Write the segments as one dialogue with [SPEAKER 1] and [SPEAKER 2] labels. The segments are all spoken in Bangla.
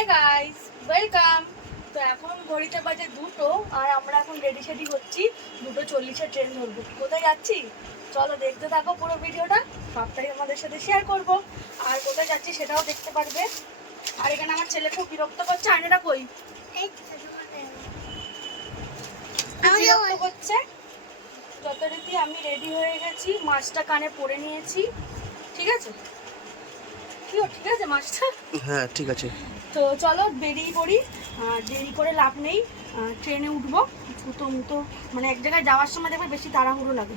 [SPEAKER 1] হে গাইস ওয়েলকাম তো এখন ঘড়িতে বাজে দুটো আর আমরা এখন রেডি সেডি হচ্ছি। দুটো চল্লিশে ট্রেন ধরবো। কোথায় যাচ্ছি? চলো দেখতে থাকো পুরো ভিডিওটা। সবটাই আমাদের সাথে শেয়ার করব। আর কোথায় যাচ্ছি সেটাও দেখতে পারবে। আর এখানে আমার ছেলে খুব বিরক্ত করছে। আয়নাটা কই? বিরক্ত করছে। যথারীতি আমি রেডি হয়ে গেছি। মাছটা কানে পরে নিয়েছি। ঠিক আছে? কি ঠিক আছে মাছটা
[SPEAKER 2] হ্যাঁ ঠিক আছে।
[SPEAKER 1] তো চলো বেরিয়ে পড়ি। দেরি করে লাভ নেই। ট্রেনে উঠবো। ছুতো মুতো মানে এক জায়গায় যাওয়ার সময় দেখবে বেশি তাড়াহুড়ো লাগে।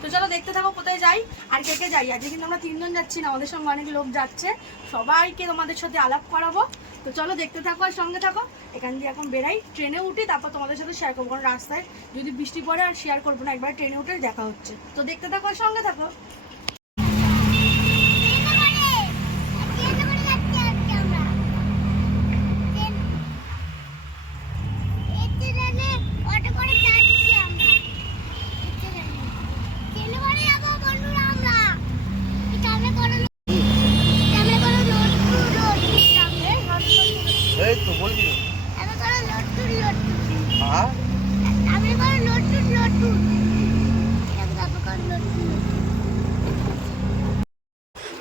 [SPEAKER 1] তো চলো দেখতে থাকো কোথায় যাই। আর কে কে যাই? আজকে কিন্তু আমরা তিনজন যাচ্ছি না আমাদের সঙ্গে অনেক লোক যাচ্ছে। সবাইকে তোমাদের সাথে আলাপ করাবো। তো চলো দেখতে থাকো আর সঙ্গে থাকো। এখান দিয়ে এখন বেরাই। ট্রেনে উঠি তারপর তোমাদের সাথে শেয়ার করব। কারণ রাস্তায় যদি বৃষ্টি পড়ে আর শেয়ার করব না একবার ট্রেনে উঠে দেখা হচ্ছে। তো দেখতে থাকো আর সঙ্গে থাকো
[SPEAKER 2] এই তো বলবি না হ্যাঁ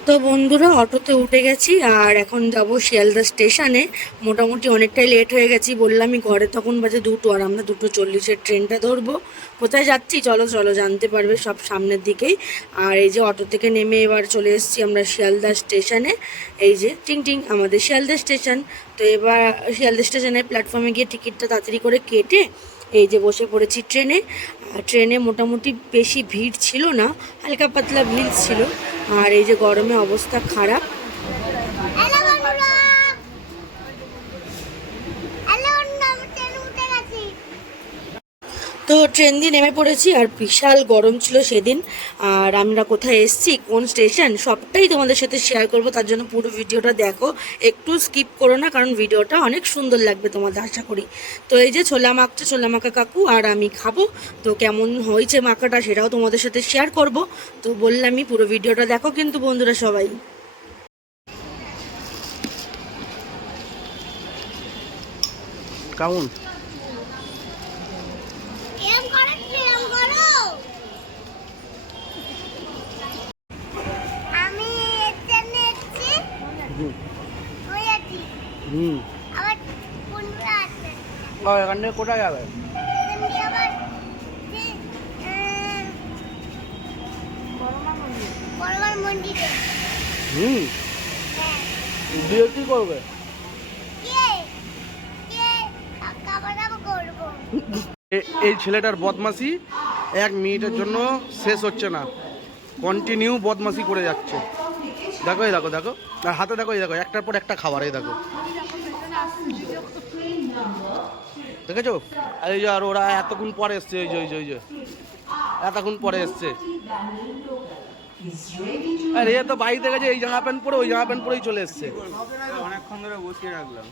[SPEAKER 2] তো বন্ধুরা, অটোতে উঠে গেছি আর এখন যাব শিয়ালদা স্টেশনে। মোটামুটি অনেকটাই লেট হয়ে গেছি, বললামই ঘরে তখন বাজে দুটো আর আমরা দুটো চল্লিশের ট্রেনটা ধরবো। কোথায় যাচ্ছি? চলো চলো, জানতে পারবে সব সামনের দিকেই। আর এই যে অটো থেকে নেমে এবার চলে এসেছি আমরা শিয়ালদা স্টেশনে। এই যে, টিং টিং, আমাদের শিয়ালদা স্টেশন। তো এবার শিয়ালদা স্টেশনের প্ল্যাটফর্মে গিয়ে টিকিটটা তাড়াতাড়ি করে কেটে এই যে বসে পড়েছি ট্রেনে। ট্রেনে মোটামুটি বেশি ভিড় ছিল না, হালকা পাতলা ভিড় ছিল। আর এই যে গরমে অবস্থা খারাপ
[SPEAKER 3] হ্যালো বন্ধুরা হ্যালো বন্ধুরা আমি ট্রেনে উঠে গেছি
[SPEAKER 1] তো ট্রেন দিয়ে নেমে পড়েছি আর বিশাল গরম ছিল সেদিন। আর আমরা কোথায় এসেছি, কোন স্টেশন সবটাই তোমাদের সাথে শেয়ার করব। তার জন্য পুরো ভিডিওটা দেখো। একটু স্কিপ করো না, কারণ ভিডিওটা অনেক সুন্দর লাগবে তোমাদের, আশা করি। তো এই যে ছোলা মাখছে, ছোলা মাখা কাকু, আর আমি খাব। তো কেমন হয়েছে মাখাটা সেটাও তোমাদের সাথে শেয়ার করব। তো বললামই, পুরো ভিডিওটা দেখো কিন্তু বন্ধুরা সবাই।
[SPEAKER 2] কেমন
[SPEAKER 3] এরম করো এরম করো আমি ট্রেনে এসেছি
[SPEAKER 2] হুম
[SPEAKER 3] ওই আছি
[SPEAKER 2] হুম।
[SPEAKER 3] আবার বন্ধুরা আছে
[SPEAKER 2] আর এখান থেকে কোথায় যাবে? হুম।
[SPEAKER 3] হ্যাঁ।
[SPEAKER 2] দিয়ে কি করবে? এই ছেলেটার বদমাসি এক মিনিটের জন্য শেষ হচ্ছে না। কন্টিনিউ বদমাসি করে যাচ্ছে। দেখো এই দেখো দেখো। আর হাতে দেখো এই দেখো একটার পর একটা খাবার এই দেখো। দেখেছ? আর এই যে আর ওরা এতক্ষণ পরে এসছে ওই যে ওই যে ওই যে। এতক্ষণ পরে এসছে। আর এ তো বাড়িতে গেছে এই জামা প্যান্ট পরে ওই জামা প্যান্ট পরেই চলে এসছে। অনেকক্ষণ ধরে বসিয়ে রাখলাম।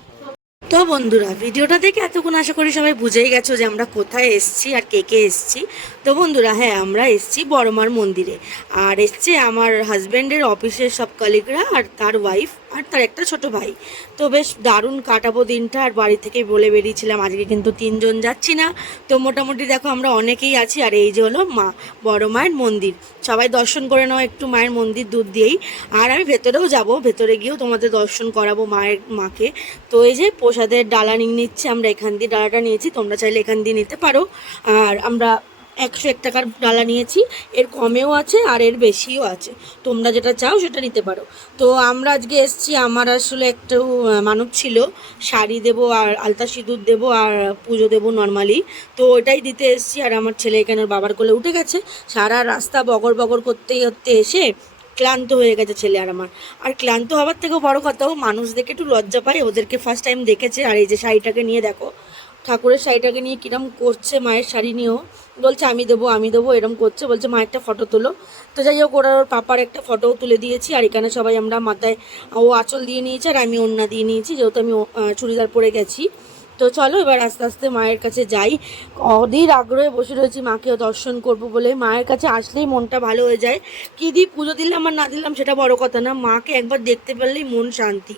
[SPEAKER 1] তো বন্ধুরা ভিডিওটা দেখে এতক্ষণ আশা করি সবাই বুঝেই গেছো যে আমরা কোথায় এসছি আর কে কে এসছি। তো বন্ধুরা হ্যাঁ আমরা এসছি বড়মার মন্দিরে। আর এসছে আমার হাজব্যান্ডের অফিসের সব কলিগরা আর তার ওয়াইফ আর তার একটা ছোট ভাই। তো বেশ দারুণ কাটাবো দিনটা, আর বাড়ি থেকে বলে বেরিয়েছিলাম, আজকে কিন্তু তিনজন যাচ্ছি না। তো মোটামুটি দেখো, আমরা অনেকেই আছি, আর এই যে হলো মা, বড় মায়ের মন্দির। সবাই দর্শন করে নাও, একটু মায়ের মন্দির দুধ দিয়েই। আর আমি ভেতরেও যাব, ভেতরে গিয়েও তোমাদের দর্শন করাবো মায়ের, মাকে। তো এই যে প্রসাদের ডালা নিয়ে নিচ্ছে, আমরা এখান দিয়ে ডালাটা নিয়েছি, তোমরা চাইলে এখান দিয়ে নিতে পারো। আর আমরা একশো এক টাকার ডালা নিয়েছি। এর কমেও আছে আর এর বেশিও আছে। তোমরা যেটা চাও সেটা নিতে পারো। তো আমরা আজকে এসছি, আমার আসলে একটু মানত ছিল। শাড়ি দেবো আর আলতা সিঁদুর দেবো আর পুজো দেবো নর্মালি তো ওইটাই দিতে এসছি আর আমার ছেলে এখানে বাবার কোলে উঠে গেছে। সারা রাস্তা বগর বগর করতে করতে এসে ক্লান্ত হয়ে গেছে ছেলে আর আমার। আর ক্লান্ত হওয়ার থেকেও বড় কথাও মানুষ দেখে একটু লজ্জা পায়। ওদেরকে ফার্স্ট টাইম দেখেছে। আর এই যে শাড়িটাকে নিয়ে দেখো ঠাকুরের শাড়িটাকে নিয়ে কিরম করছে মায়ের শাড়ি নিয়েও, বলছে, আমি দেবো আমি দেবো, এরম করছে, বলছে, মা একটা ফটো তোলো। তো যাই হোক, ওরা ওর পাপার একটা ফটোও তুলে দিয়েছি, আর এখানে সবাই আমরা মাথায়, ও আঁচল দিয়ে নিয়েছে, আর আমি ওড়না দিয়ে নিয়েছি, যেহেতু আমি চুড়িদার পরে গেছি। তো চলো, এবার আস্তে আস্তে মায়ের কাছে যাই। অধীর আগ্রহে বসে রয়েছি মাকেও দর্শন করব বলে। মায়ের কাছে আসলেই মনটা ভালো হয়ে যায়। কি দিই পুজো দিলাম আর না দিলাম সেটা বড় কথা না, মাকে একবার দেখতে পারলেই মন শান্তি।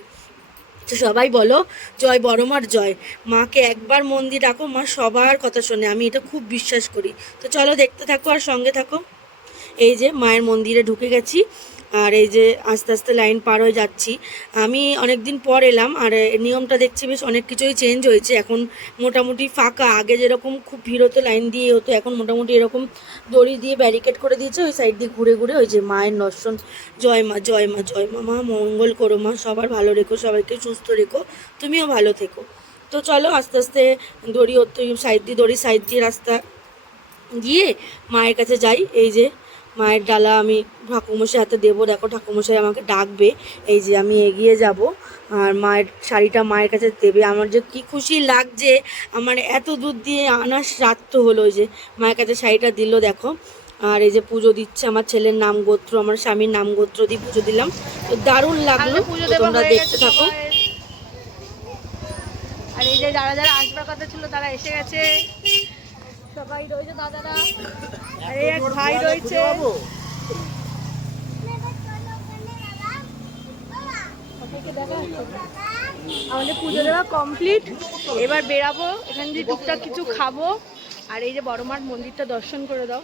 [SPEAKER 1] তো সবাই বলো, জয় বড়মার জয়। মাকে একবার মন দিয়ে ডাকো, মা সবার কথা শোনে, আমি এটা খুব বিশ্বাস করি। তো চলো দেখতে থাকো আর সঙ্গে থাকো। এই যে মায়ের মন্দিরে ঢুকে গেছি। আর এই যে আস্তে আস্তে লাইন পার হয়ে যাচ্ছি। আমি অনেক দিন পর এলাম আর নিয়মটা দেখছি বেশ অনেক কিছুই চেঞ্জ হয়েছে। এখন মোটামুটি ফাঁকা। আগে যেরকম খুব ভিড় হতো লাইন দিয়ে হতো, এখন মোটামুটি এরকম দড়ি দিয়ে ব্যারিকেড করে দিয়েছে। ওই সাইড দিয়ে ঘুরে ঘুরে ওই যে মায়ের দর্শন জয় মা জয় মা জয় মা মা, মঙ্গল করো মা, সবার ভালো রেখো, সবাইকে সুস্থ রেখো, তুমিও ভালো থেকো। তো চলো আস্তে আস্তে দড়ি সাইড দিয়ে দড়ি সাইড দিয়ে রাস্তা, গিয়ে মায়ের কাছে যাই। এই যে মায়ের ডালা আমি ঠাকুমশাই হাতে দেবো। দেখো ঠাকুমশাই আমাকে ডাকবে। এই যে আমি এগিয়ে যাব। আর মায়ের শাড়িটা মায়ের কাছে দেবে। আমার যে কি খুশি লাগছে। আমার এত দূর দিয়ে আনার রাত্র হলো যে মায়ের কাছে শাড়িটা দিল দেখো। আর এই যে পুজো দিচ্ছে আমার ছেলের নাম গোত্র আমার স্বামীর নাম গোত্র দিয়ে পুজো দিলাম। তো দারুণ লাগল। তোমরা দেখতে থাকো।
[SPEAKER 4] আর এই যে যারা যারা আসবার কথা ছিল তারা এসে গেছে। সবাই রয়েছে দাদারা। আর এই এক ভাই রয়েছে। সবাইকে দেখা যাচ্ছে। আমাদের পুজো দেওয়া কমপ্লিট। এবার বেরাবো এখান দিয়ে টুকটাক কিছু খাব। আর এই যে বড় মাঠ মন্দিরটা দর্শন করে দাও।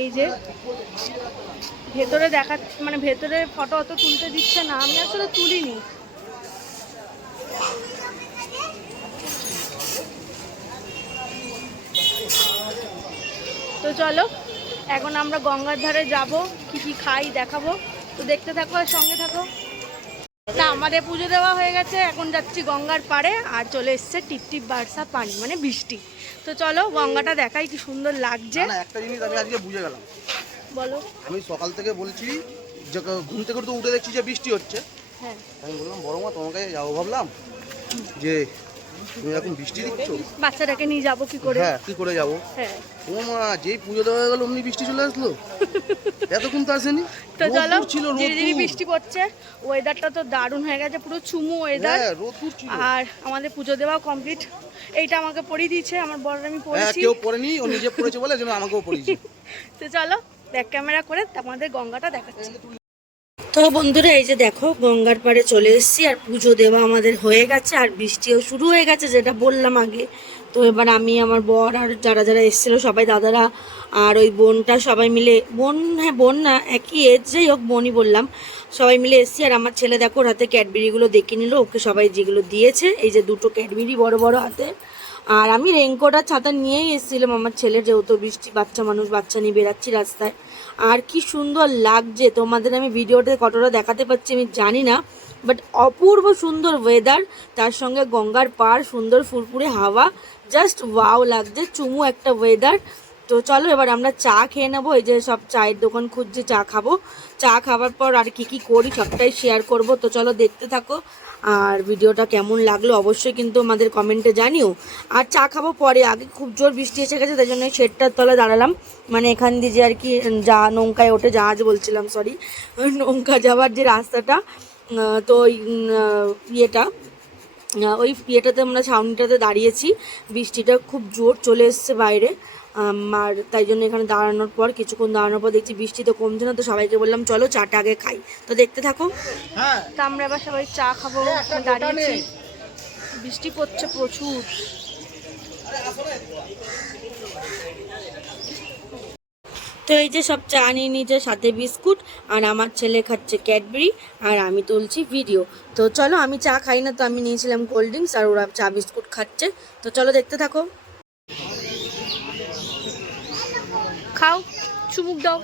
[SPEAKER 4] এই যে ভেতরে দেখা মানে ভেতরে ফটো অত তুলতে দিচ্ছে না। আমি আসলে তুলিনি। তো চলো এখন আমরা গঙ্গার ধারে যাব কি কি খাই দেখাবো। তো দেখতে থাকো আর সঙ্গে থাকো। তা আমাদের পুজো দেওয়া হয়ে গেছে এখন যাচ্ছি গঙ্গার পাড়ে আর চলে এসছে টিপ টিপ বার্ষা পানি মানে বৃষ্টি। তো চলো গঙ্গাটা দেখাই কি সুন্দর লাগছে।
[SPEAKER 2] একটা জিনিস আমি আজকে বুঝে গেলাম।
[SPEAKER 4] বলো।
[SPEAKER 2] আমি সকাল থেকে বলছি যে ঘুম থেকে উঠে দেখছি যে বৃষ্টি হচ্ছে।
[SPEAKER 4] হ্যাঁ।
[SPEAKER 2] আমি বললাম বড় মা তোমার কাছে যাব ভাবলাম যে তুমি এখন বৃষ্টি দিচ্ছ
[SPEAKER 4] বাচ্চাটাকে নিয়ে যাব কি করে?
[SPEAKER 2] হ্যাঁ কি করে যাব?
[SPEAKER 4] হ্যাঁ।
[SPEAKER 2] ও মা যেই পুজো দেওয়া গেল অমনি বৃষ্টি চলে আসলো? এতক্ষণ তো আসেনি?
[SPEAKER 4] তো চলো
[SPEAKER 2] ছিল
[SPEAKER 4] ধীরে বৃষ্টি পড়ছে। ওয়েদারটা তো দারুণ হয়ে গেছে পুরো চুমু ওয়েদার
[SPEAKER 2] হ্যাঁ
[SPEAKER 4] আর আমাদের পুজো দেওয়া কমপ্লিট এইটা আমাকে পরিয়ে দিয়েছে আমার বড় আমি
[SPEAKER 2] হ্যাঁ
[SPEAKER 4] পড়েছি।
[SPEAKER 2] কেউ পড়েনি ও নিজে পড়েছে বলে যেন আমাকেও
[SPEAKER 4] তো চলো ব্যাক ক্যামেরা করে আমাদের গঙ্গাটা দেখাচ্ছি।
[SPEAKER 1] তো বন্ধুরা, এই যে দেখো, গঙ্গার পাড়ে চলে এসেছি আর পুজো দেওয়া আমাদের হয়ে গেছে আর বৃষ্টিও শুরু হয়ে গেছে, যেটা বললাম আগে। তো এবার আমি, আমার বর আর যারা যারা এসেছিল, সবাই দাদারা আর ওই বোনটা সবাই মিলে, বোন হ্যাঁ বোন না, একই এজ যাই হোক, বোনই বললাম, সবাই মিলে এসেছি আর আমার ছেলে দেখো হাতে ক্যাডবেরিগুলো দেখে নিল, ওকে সবাই যেগুলো দিয়েছে, এই যে দুটো ক্যাডবেরি বড় বড় হাতে। আর আমি রেনকোট আর ছাতা নিয়েই এসেছিলাম আমার ছেলের, যেহেতু বৃষ্টি, বাচ্চা মানুষ, বাচ্চা নিয়ে বেরাচ্ছি রাস্তায়। আর কি সুন্দর লাগছে, তোমাদের আমি ভিডিওতে কতটা দেখাতে পারছি আমি জানি না বাট অপূর্ব সুন্দর ওয়েদার তার সঙ্গে গঙ্গার পাড়, সুন্দর ফুরফুরে হাওয়া জাস্ট ওয়াও লাগছে, চুমু একটা ওয়েদার তো চলো এবার আমরা চা খেয়ে নেব, এই যে সব চায়ের দোকান খুঁজছে, চা খাব। চা খাবার পর আর কি কি করি, সবটাই শেয়ার করব। তো চলো দেখতে থাকো। আর ভিডিওটা কেমন লাগল অবশ্যই কিন্তু আমাদের কমেন্টে জানিও। আর চা খাব পরে, আগে খুব জোর বৃষ্টি এসে গেছে, তাই জন্য শেডটার তলায় দাঁড়ালাম। মানে এখান দিয়ে যে আর কি যা নৌকায় ওঠে জাহাজ বলছিলাম সরি নৌকা যাওয়ার যে রাস্তাটা তো ওই ইয়েটা ওই ইয়েটাতে আমরা ছাউনিটাতে দাঁড়িয়েছি। বৃষ্টিটা খুব জোর চলে এসছে বাইরে। আর তাই জন্য এখানে দাঁড়ানোর পর কিছুক্ষণ দাঁড়ানোর পর দেখছি বৃষ্টি তো কমছে না তো সবাইকে বললাম চলো চাটা আগে খাই। তো দেখতে থাকো।
[SPEAKER 2] হ্যাঁ।
[SPEAKER 4] তো আমরা এবার সবাই চা খাব এখানে দাঁড়িয়েছি। বৃষ্টি পড়ছে প্রচুর।
[SPEAKER 1] তো এই যে সব চা নিয়ে নিয়েছে সাথে বিস্কুট আর আমার ছেলে খাচ্ছে ক্যাডবেরি আর আমি তুলছি ভিডিও। তো চলো আমি চা খাই না তো আমি নিয়েছিলাম কোল্ড ড্রিঙ্কস আর ওরা চা বিস্কুট খাচ্ছে। তো চলো দেখতে থাকো।
[SPEAKER 4] খাও চুমুক দাও।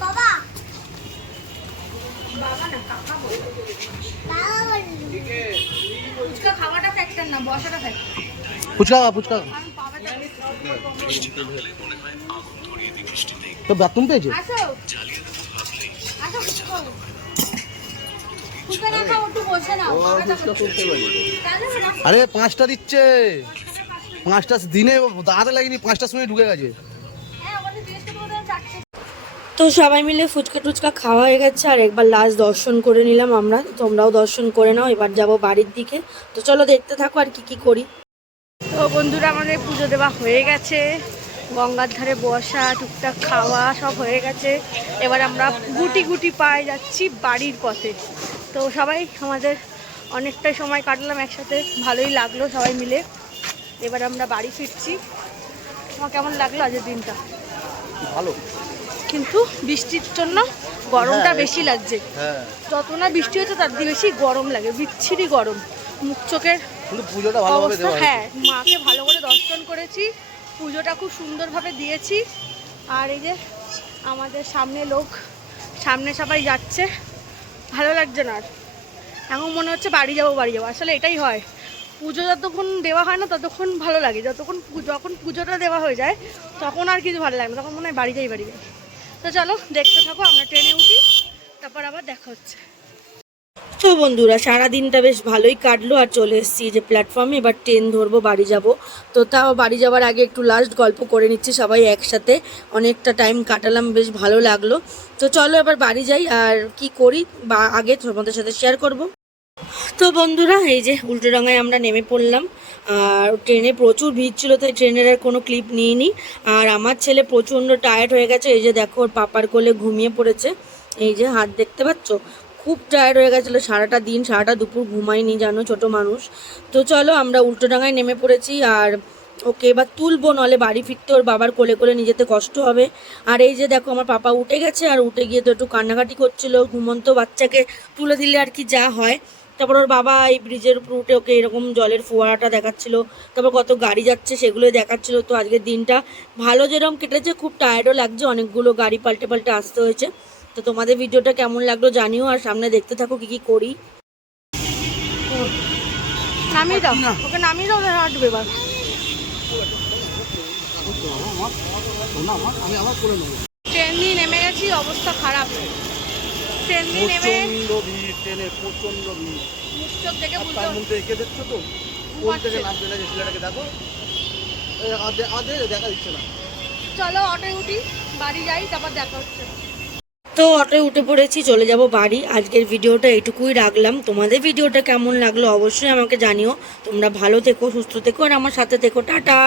[SPEAKER 3] বাবা। বাবা। বলল
[SPEAKER 4] ফুচকা খাওয়াটা ফ্যাক্টর না বসাটা ফ্যাক্টর
[SPEAKER 2] ফুচকা ফুচকা তো বাথরুম পেয়েছে? আরে পাঁচটা দিচ্ছে। পাঁচটা দিনে দাঁড়াতে লাগেনি, পাঁচটার সময় ঢুকে গেছে।
[SPEAKER 1] তো সবাই মিলে ফুচকা টুচকা খাওয়া হয়ে গেছে, আর একবার লাস্ট দর্শন করে নিলাম আমরা। তোমরাও দর্শন করে নাও, এবার যাব বাড়ির দিকে। তো চলো দেখতে থাকো আর কি কি করি। তো বন্ধুরা আমাদের পুজো দেওয়া হয়ে গেছে। গঙ্গার ধারে বসা টুকটাক খাওয়া সব হয়ে গেছে। এবার আমরা গুটি গুটি পায়ে যাচ্ছি বাড়ির পথে। তো সবাই আমাদের অনেকটাই সময় কাটলাম একসাথে ভালোই লাগল সবাই মিলে। এবার আমরা বাড়ি ফিরছি। তোমার কেমন লাগল আজের দিনটা?
[SPEAKER 2] ভালো।
[SPEAKER 1] কিন্তু বৃষ্টির জন্য গরমটা
[SPEAKER 2] হ্যাঁ।
[SPEAKER 1] বেশি লাগছে।
[SPEAKER 2] হ্যাঁ।
[SPEAKER 1] যত না বৃষ্টি হচ্ছে তার দিয়ে বেশি গরম লাগে। বিচ্ছিরি গরম। মুখ চোখের
[SPEAKER 2] কিন্তু পুজোটা ভালোভাবে দেওয়া
[SPEAKER 1] হ্যাঁ মাকে ভালো করে দর্শন করেছি পুজোটা খুব সুন্দরভাবে দিয়েছি। আর এই যে আমাদের সামনে লোক সামনে সবাই যাচ্ছে ভালো লাগছে না আর। এখন মনে হচ্ছে বাড়ি যাব বাড়ি যাব। আসলে এটাই হয় পুজো যতক্ষণ দেওয়া হয় না ততক্ষণ ভালো লাগে। যতক্ষণ যখন পুজোটা দেওয়া হয়ে যায় তখন আর কিছু ভালো লাগে না। তখন মনে হয় বাড়ি যাই বাড়ি যাই। তো চলো দেখতে থাকো আমরা ট্রেনে উঠি তারপর আবার দেখা হচ্ছে। তো বন্ধুরা সারা দিনটা বেশ ভালোই কাটলো আর চলে এসেছি যে প্ল্যাটফর্মে এবার ট্রেন ধরবো, বাড়ি যাব। তো তাও বাড়ি যাওয়ার আগে একটু লাস্ট গল্প করে নিচ্ছি সবাই একসাথে। অনেকটা টাইম কাটালাম, বেশ ভালো লাগল। তো চলো এবার বাড়ি যাই আর কি করি বা আগে তোমাদের সাথে শেয়ার করব। তো বন্ধুরা, এই যে উল্টো ডাঙায় আমরা নেমে পড়লাম। আর ট্রেনে প্রচুর ভিড় ছিল, তাই ট্রেনের আর কোনো ক্লিপ নিইনি। আর আমার ছেলে প্রচণ্ড টায়ার্ড হয়ে গেছে। এই যে দেখো, ওর পাপার কোলে ঘুমিয়ে পড়েছে। এই যে হাত দেখতে পাচ্ছ? খুব টায়ার্ড হয়ে গেছিল, সারাটা দিন, সারাটা দুপুর ঘুমাইনি জানো ছোট মানুষ। তো চলো আমরা উল্টো ডাঙায় নেমে পড়েছি আর ওকে এবার তুলবো, নলে বাড়ি ফিরতে ওর বাবার কোলে কোলে নিয়ে যেতে কষ্ট হবে। আর এই যে দেখো আমার পাপা উঠে গেছে, আর উঠে গিয়ে তো একটু কান্নাকাটি করছিল, ঘুমন্ত বাচ্চাকে তুলে দিলে আর কি যা হয়। তারপর ওর বাবা এই ব্রিজের উপর উঠে ওকে এরকম জলের ফোয়ারাটা দেখাচ্ছিল, তারপর কত গাড়ি যাচ্ছে সেগুলোই দেখাচ্ছিল। তো আজকের দিনটা ভালো যেরকম কেটেছে, খুব টায়ার্ডও লাগছে, অনেকগুলো গাড়ি পাল্টে পাল্টে আসতে হয়েছে। তো তোমাদের ভিডিওটা কেমন লাগল জানিও আর সামনে দেখতে থাকো কি কি করি। নামিয়ে দাও ওকে নামিয়ে দাও এবার
[SPEAKER 2] আমার করে নেব
[SPEAKER 1] ট্রেন নিয়ে নেমে গেছি অবস্থা খারাপ। ট্রেন নিয়ে নেমে
[SPEAKER 2] ট্রেনে প্রচণ্ড ভিড়
[SPEAKER 1] মুখ চোখ দেখে
[SPEAKER 2] আর
[SPEAKER 1] বুঝতে
[SPEAKER 2] তার মধ্যে একে দেখছ তো? কোন থেকে ছেলেটাকে দেখো। দেখা দিচ্ছে না।
[SPEAKER 1] চলো অটোয় উঠি বাড়ি যাই তারপর দেখা হচ্ছে। তো অটোয় উঠে পড়েছি, চলে যাব বাড়ি। আজকের ভিডিওটা এইটুকুই রাখলাম। তোমাদের ভিডিওটা কেমন লাগল অবশ্যই আমাকে জানিও। তোমরা ভালো থেকো, সুস্থ থেকো, আর আমার সাথে থেকো। টাটা!